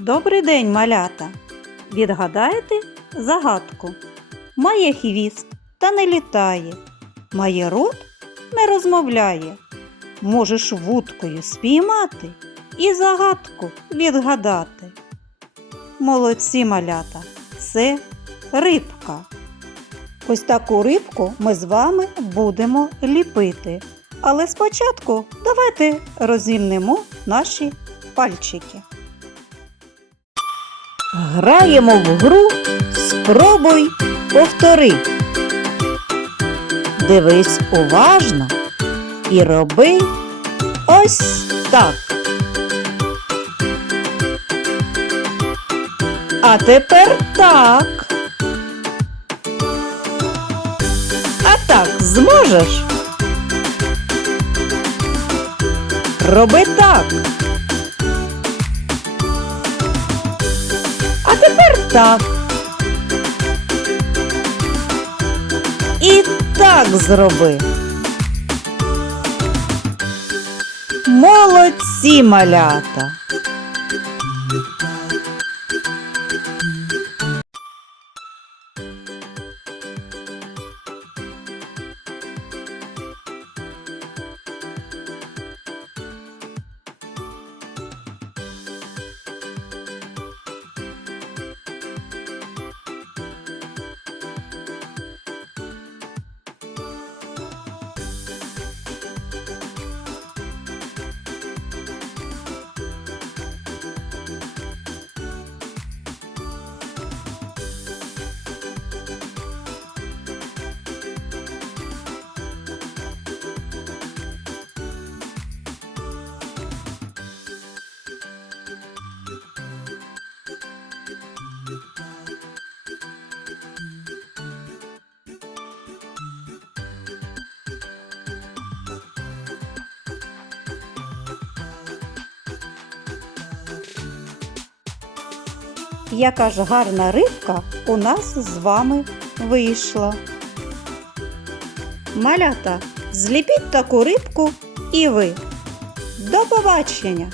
Добрий день, малята! Відгадаєте загадку? Має хвіст та не літає, має рот не розмовляє. Можеш вудкою спіймати і загадку відгадати. Молодці малята, це рибка. Ось таку рибку ми з вами будемо ліпити. Але спочатку давайте розімнемо наші пальчики. Граємо в гру Спробуй повтори. Дивись уважно і роби ось так. А тепер так. А так зможеш? Роби так. Так. І так зроби. Молодці малята. Яка ж гарна рибка у нас з вами вийшла. Малята, зліпіть таку рибку і ви. До побачення!